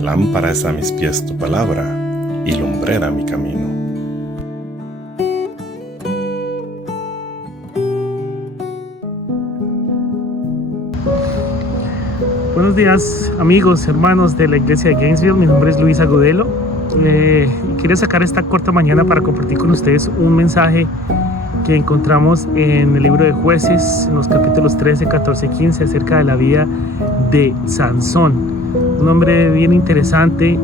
Lámpara es a mis pies tu palabra, y lumbrera mi camino. Buenos días, amigos, hermanos de la iglesia de Gainesville. Mi nombre es Luis Agudelo. Quería sacar esta corta mañana para compartir con ustedes un mensaje que encontramos en el libro de Jueces, en los capítulos 13, 14 y 15, acerca de la vida de Sansón. Un hombre bien interesante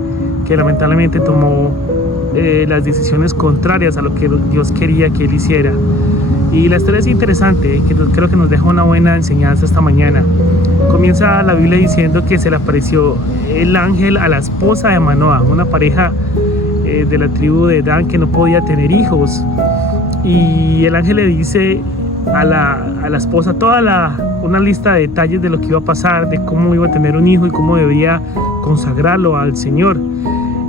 que lamentablemente tomó las decisiones contrarias a lo que Dios quería que él hiciera. Y la historia es interesante, que creo que nos deja una buena enseñanza esta mañana. Comienza la Biblia diciendo que se le apareció el ángel a la esposa de Manoah, una pareja de la tribu de Dan que no podía tener hijos. Y el ángel le dice a la esposa una lista de detalles de lo que iba a pasar, de cómo iba a tener un hijo y cómo debía consagrarlo al Señor.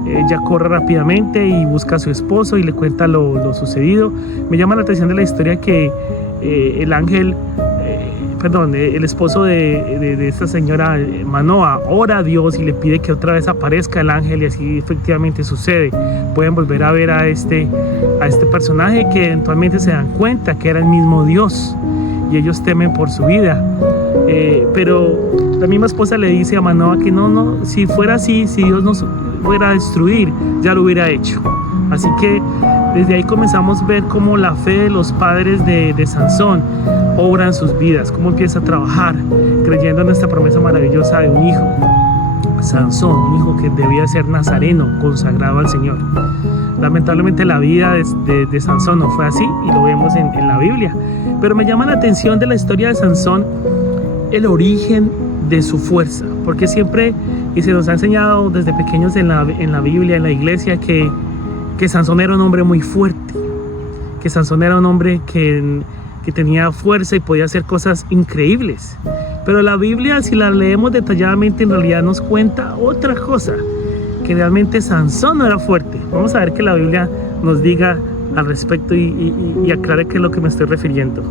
Ella corre rápidamente y busca a su esposo y le cuenta lo sucedido. Me llama la atención de la historia que el esposo de esta señora Manoah ora a Dios y le pide que otra vez aparezca el ángel, y así efectivamente sucede. Pueden volver a ver a este personaje que eventualmente se dan cuenta que era el mismo Dios y ellos temen por su vida. Pero la misma esposa le dice a Manoah que no, si fuera así, si Dios nos fuera a destruir, ya lo hubiera hecho. Así que desde ahí comenzamos a ver cómo la fe de los padres de Sansón obra en sus vidas, cómo empieza a trabajar creyendo en esta promesa maravillosa de un hijo. Sansón, un hijo que debía ser nazareno, consagrado al Señor. Lamentablemente la vida de Sansón no fue así y lo vemos en la Biblia. Pero me llama la atención de la historia de Sansón el origen de su fuerza, porque siempre, y se nos ha enseñado desde pequeños en la Biblia, en la iglesia, que Sansón era un hombre muy fuerte, que Sansón era un hombre que tenía fuerza y podía hacer cosas increíbles. Pero la Biblia, si la leemos detalladamente, en realidad nos cuenta otra cosa, que realmente Sansón no era fuerte. Vamos a ver que la Biblia nos diga al respecto y aclare qué es lo que me estoy refiriendo.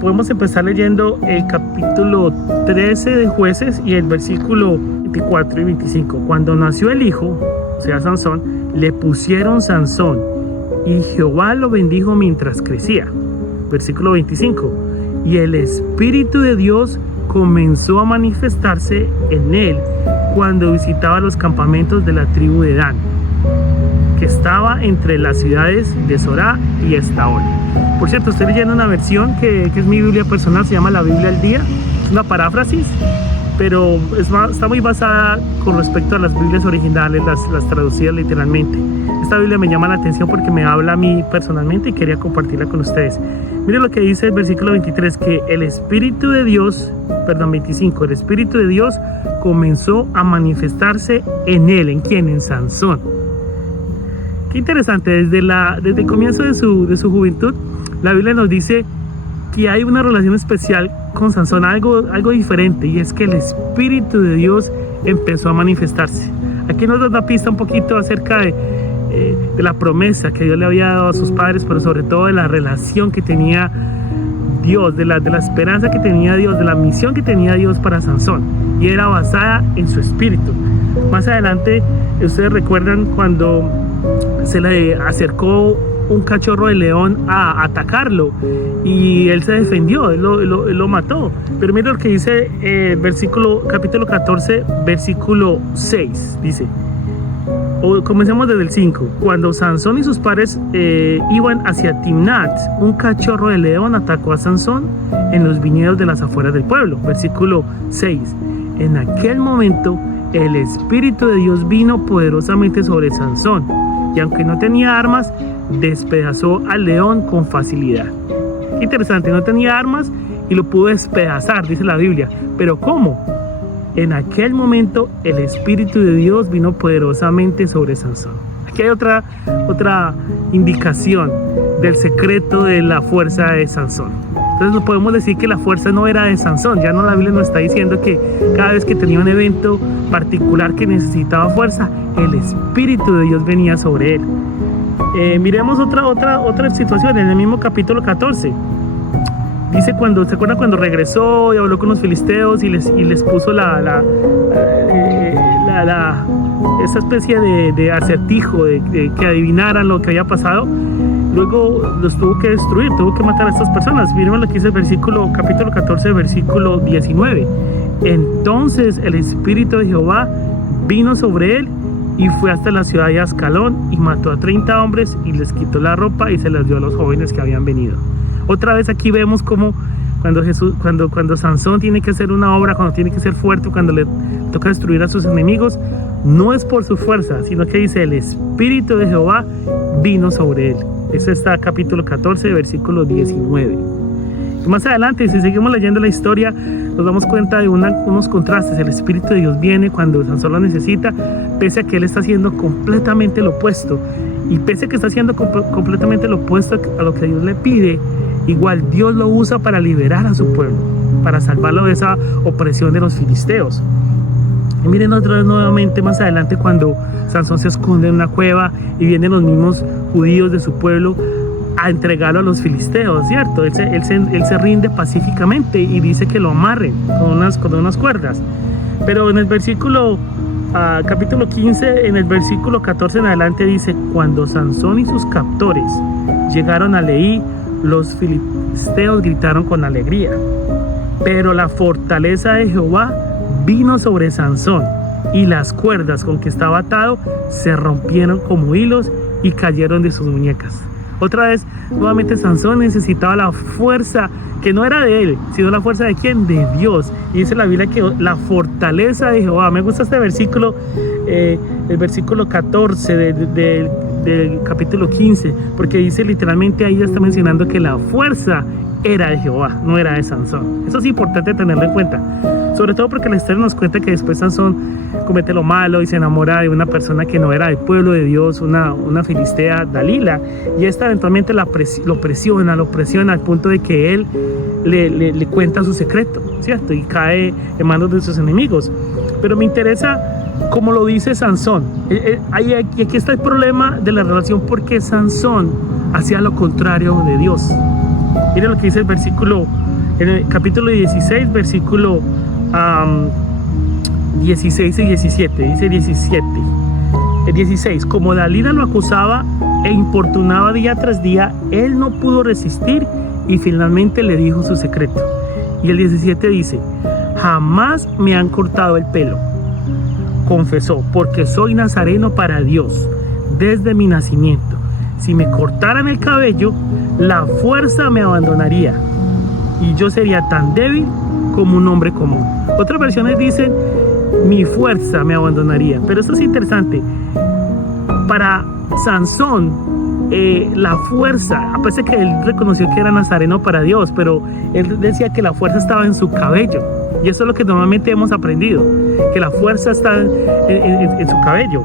Podemos empezar leyendo el capítulo 13 de Jueces y el versículo 24 y 25. Cuando nació el hijo, o sea Sansón, le pusieron Sansón, y Jehová lo bendijo mientras crecía. Versículo 25. Y el Espíritu de Dios comenzó a manifestarse en él cuando visitaba los campamentos de la tribu de Dan, que estaba entre las ciudades de Zorá y Estaol. Por cierto, estoy leyendo una versión que es mi Biblia personal, se llama la Biblia al Día. Es una paráfrasis, pero está muy basada con respecto a las Biblias originales, las traducidas literalmente. Esta Biblia me llama la atención porque me habla a mí personalmente y quería compartirla con ustedes. Miren lo que dice el versículo 23, que el Espíritu de Dios, 25, el Espíritu de Dios comenzó a manifestarse en él. ¿En quién? En Sansón. Qué interesante, desde el comienzo de su juventud, la Biblia nos dice que hay una relación especial con Sansón, algo diferente, y es que el Espíritu de Dios empezó a manifestarse. Aquí nos da una pista un poquito acerca de la promesa que Dios le había dado a sus padres, pero sobre todo de la relación que tenía Dios, de la esperanza que tenía Dios, de la misión que tenía Dios para Sansón, y era basada en su espíritu. Más adelante, ustedes recuerdan cuando se le acercó un cachorro de león a atacarlo y él se defendió, él lo mató. Pero mira lo que dice capítulo 14, versículo 6, dice, comencemos desde el 5. Cuando Sansón y sus padres iban hacia Timnat, un cachorro de león atacó a Sansón en los viñedos de las afueras del pueblo. Versículo 6. En aquel momento el Espíritu de Dios vino poderosamente sobre Sansón, y aunque no tenía armas, despedazó al león con facilidad. Qué interesante, no tenía armas y lo pudo despedazar, dice la Biblia. ¿Pero cómo? En aquel momento el Espíritu de Dios vino poderosamente sobre Sansón. Aquí hay otra indicación del secreto de la fuerza de Sansón. Entonces podemos decir que la fuerza no era de Sansón. Ya no, la Biblia nos está diciendo que cada vez que tenía un evento particular que necesitaba fuerza, el Espíritu de Dios venía sobre él. Miremos otra situación en el mismo capítulo 14. Dice ¿se acuerdan cuando regresó y habló con los filisteos y les puso la esta especie de acertijo, de que adivinaran lo que había pasado, luego los tuvo que destruir, tuvo que matar a estas personas. Miren lo que dice el capítulo 14, versículo 19. Entonces el Espíritu de Jehová vino sobre él y fue hasta la ciudad de Ascalón y mató a 30 hombres y les quitó la ropa y se las dio a los jóvenes que habían venido. Otra vez aquí vemos cómo cuando Sansón tiene que hacer una obra, cuando tiene que ser fuerte, cuando le toca destruir a sus enemigos, no es por su fuerza, sino que dice el Espíritu de Jehová vino sobre él. Eso está capítulo 14, versículo 19. Y más adelante, si seguimos leyendo la historia, nos damos cuenta de unos contrastes. El Espíritu de Dios viene cuando Sansón lo necesita, pese a que él está haciendo completamente lo opuesto. Y pese a que está haciendo completamente lo opuesto a lo que Dios le pide, igual Dios lo usa para liberar a su pueblo, para salvarlo de esa opresión de los filisteos. Y miren otra vez nuevamente más adelante cuando Sansón se esconde en una cueva y vienen los mismos judíos de su pueblo a entregarlo a los filisteos, ¿cierto? Él se rinde pacíficamente y dice que lo amarren con unas cuerdas. Pero en el versículo capítulo 15, en el versículo 14 en adelante dice: cuando Sansón y sus captores llegaron a Leí, los filisteos gritaron con alegría. Pero la fortaleza de Jehová vino sobre Sansón y las cuerdas con que estaba atado se rompieron como hilos y cayeron de sus muñecas. Otra vez, nuevamente Sansón necesitaba la fuerza que no era de él, sino la fuerza de ¿quién? De Dios. Y dice la Biblia que la fortaleza de Jehová. Me gusta este versículo, el versículo 14 del capítulo 15, porque dice literalmente, ahí ya está mencionando que la fuerza era de Jehová, no era de Sansón. Eso es importante tenerlo en cuenta, sobre todo porque la historia nos cuenta que después Sansón comete lo malo y se enamora de una persona que no era del pueblo de Dios, una filistea, Dalila, y esta eventualmente lo presiona al punto de que él le cuenta su secreto, ¿cierto? Y cae en manos de sus enemigos. Pero me interesa como lo dice Sansón. Aquí está el problema de la relación, porque Sansón hacía lo contrario de Dios. Mira lo que dice el versículo, en el capítulo 16, versículo 16 y 17. Dice 16: como Dalila lo acusaba e importunaba día tras día, él no pudo resistir y finalmente le dijo su secreto. Y el 17 dice: jamás me han cortado el pelo, confesó, porque soy nazareno para Dios desde mi nacimiento. Si me cortaran el cabello, la fuerza me abandonaría y yo sería tan débil como un hombre común. Otras versiones dicen: mi fuerza me abandonaría. Pero esto es interesante. Para Sansón, la fuerza, a pesar de que él reconoció que era nazareno para Dios, pero él decía que la fuerza estaba en su cabello. Y eso es lo que normalmente hemos aprendido, que la fuerza está en su cabello.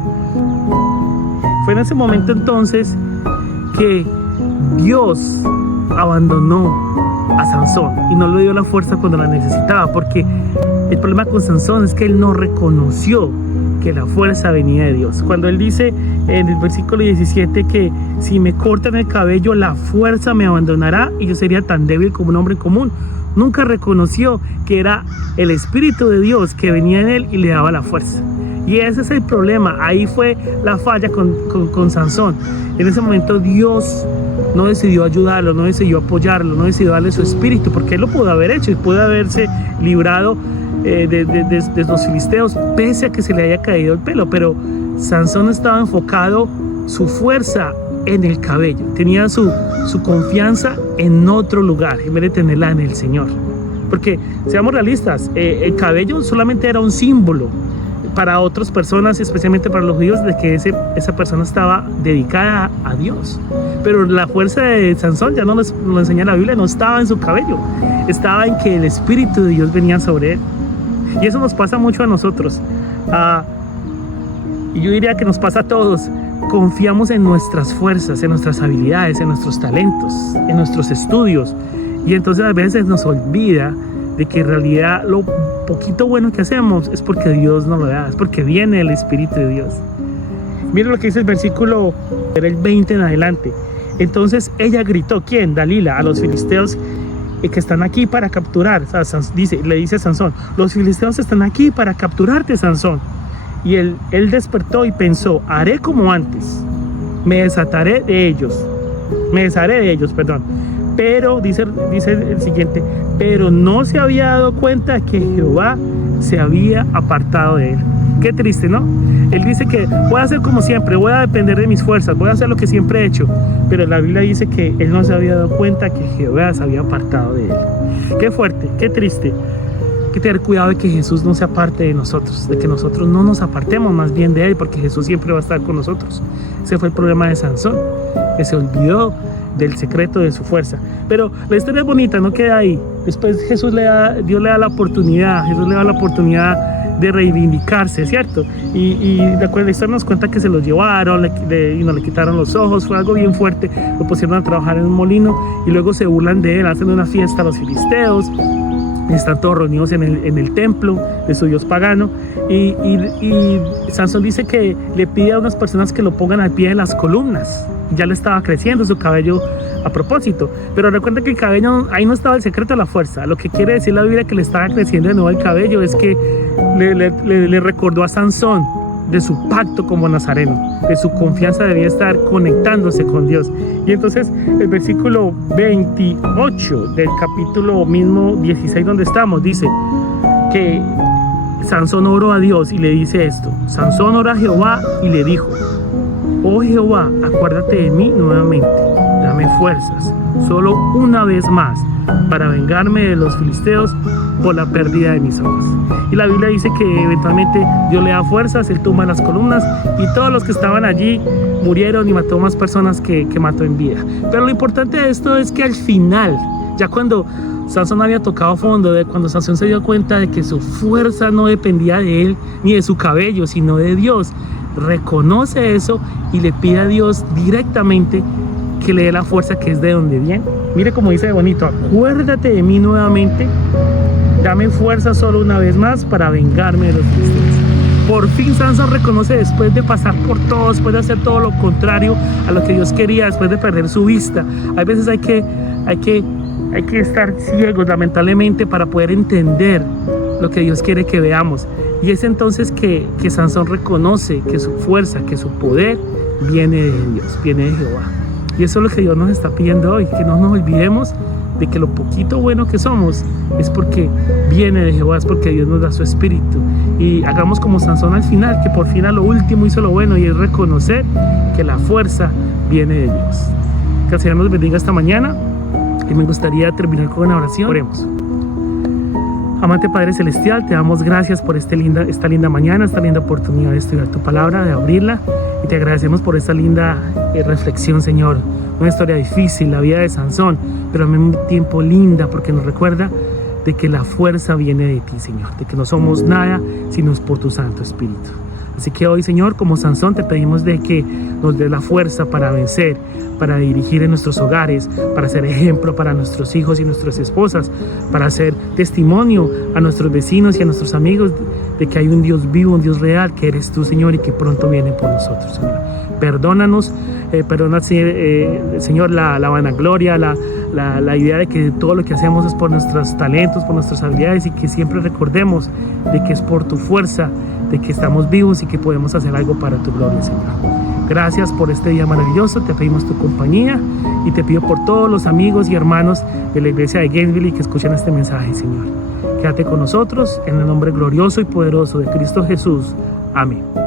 Fue en ese momento entonces que Dios abandonó a Sansón y no le dio la fuerza cuando la necesitaba, porque el problema con Sansón es que él no reconoció que la fuerza venía de Dios. Cuando él dice en el versículo 17 que si me cortan el cabello, la fuerza me abandonará y yo sería tan débil como un hombre común, nunca reconoció que era el Espíritu de Dios que venía en él y le daba la fuerza. Y ese es el problema. Ahí fue la falla con Sansón. En ese momento Dios no decidió ayudarlo, no decidió apoyarlo, no decidió darle su espíritu, porque él lo pudo haber hecho y pudo haberse librado de los filisteos, pese a que se le haya caído el pelo. Pero Sansón estaba enfocado su fuerza en el cabello, tenía su confianza en otro lugar en vez de tenerla en el Señor. Porque seamos realistas, el cabello solamente era un símbolo para otras personas, especialmente para los judíos, de que esa persona estaba dedicada a Dios. Pero la fuerza de Sansón, ya no lo enseña la Biblia, no estaba en su cabello, estaba en que el Espíritu de Dios venía sobre él. Y eso nos pasa mucho a nosotros, y yo diría que nos pasa a todos. Confiamos en nuestras fuerzas, en nuestras habilidades, en nuestros talentos, en nuestros estudios, y entonces a veces nos olvida de que en realidad lo poquito bueno que hacemos es porque Dios nos lo da, es porque viene el Espíritu de Dios. Miren lo que dice el versículo del 20 en adelante. Entonces ella gritó, ¿quién? Dalila, a los filisteos que están aquí para capturar. Le dice a Sansón: los filisteos están aquí para capturarte, Sansón. Y él despertó y pensó, haré como antes, me desharé de ellos, perdón. Pero, dice el siguiente, pero no se había dado cuenta que Jehová se había apartado de él. Qué triste, ¿no? Él dice que voy a hacer como siempre, voy a depender de mis fuerzas, voy a hacer lo que siempre he hecho. Pero la Biblia dice que él no se había dado cuenta que Jehová se había apartado de él. Qué fuerte, qué triste. Hay que tener cuidado de que Jesús no se aparte de nosotros, de que nosotros no nos apartemos más bien de él, porque Jesús siempre va a estar con nosotros. Ese fue el problema de Sansón, que se olvidó del secreto de su fuerza. Pero la historia es bonita, no queda ahí. Después Dios le da la oportunidad, de reivindicarse, ¿cierto? Y de acuerdo, la historia nos cuenta que se los llevaron y no le quitaron los ojos, fue algo bien fuerte, lo pusieron a trabajar en un molino y luego se burlan de él, hacen una fiesta a los filisteos, están todos reunidos en el templo de su dios pagano y Sansón dice que le pide a unas personas que lo pongan al pie de las columnas. Ya le estaba creciendo su cabello a propósito, pero recuerda que el cabello, ahí no estaba el secreto de la fuerza. Lo que quiere decir la Biblia que le estaba creciendo de nuevo el cabello es que le recordó a Sansón de su pacto como nazareno, de su confianza debía estar conectándose con Dios. Y entonces el versículo 28 del capítulo mismo 16 donde estamos dice que Sansón oró a Dios y le dice esto. Sansón oró a Jehová y le dijo: oh Jehová, acuérdate de mí nuevamente, dame fuerzas, solo una vez más, para vengarme de los filisteos por la pérdida de mis ojos. Y la Biblia dice que eventualmente Dios le da fuerzas, él toma las columnas y todos los que estaban allí murieron y mató más personas que mató en vida. Pero lo importante de esto es que al final, ya cuando Sansón había tocado fondo, cuando Sansón se dio cuenta de que su fuerza no dependía de él ni de su cabello, sino de Dios, reconoce eso y le pide a Dios directamente que le dé la fuerza que es de donde viene. Mire cómo dice de bonito: acuérdate de mí nuevamente, dame fuerza solo una vez más para vengarme de los filisteos. Por fin Sansón reconoce, después de pasar por todo, después de hacer todo lo contrario a lo que Dios quería, después de perder su vista. Hay veces hay que estar ciegos lamentablemente para poder entender lo que Dios quiere que veamos. Y es entonces que Sansón reconoce que su fuerza, que su poder viene de Dios, viene de Jehová. Y eso es lo que Dios nos está pidiendo hoy, que no nos olvidemos de que lo poquito bueno que somos es porque viene de Jehová, es porque Dios nos da su espíritu. Y hagamos como Sansón al final, que por fin a lo último hizo lo bueno, y es reconocer que la fuerza viene de Dios. Que el Señor nos bendiga esta mañana, y me gustaría terminar con una oración. Oremos. Amante Padre Celestial, te damos gracias por esta linda mañana, esta linda oportunidad de estudiar tu palabra, de abrirla, y te agradecemos por esta linda reflexión, Señor. Una historia difícil, la vida de Sansón, pero al mismo tiempo linda, porque nos recuerda de que la fuerza viene de ti, Señor, de que no somos nada sino por tu Santo Espíritu. Así que hoy, Señor, como Sansón, te pedimos de que nos dé la fuerza para vencer, para dirigir en nuestros hogares, para ser ejemplo para nuestros hijos y nuestras esposas, para ser testimonio a nuestros vecinos y a nuestros amigos de que hay un Dios vivo, un Dios real, que eres tú, Señor, y que pronto viene por nosotros, Señor. Perdónanos, perdona, Señor, la vanagloria, la idea de que todo lo que hacemos es por nuestros talentos, por nuestras habilidades, y que siempre recordemos de que es por tu fuerza, de que estamos vivos y que podemos hacer algo para tu gloria, Señor. Gracias por este día maravilloso, te pedimos tu compañía y te pido por todos los amigos y hermanos de la iglesia de Gainesville que escuchan este mensaje, Señor. Quédate con nosotros en el nombre glorioso y poderoso de Cristo Jesús. Amén.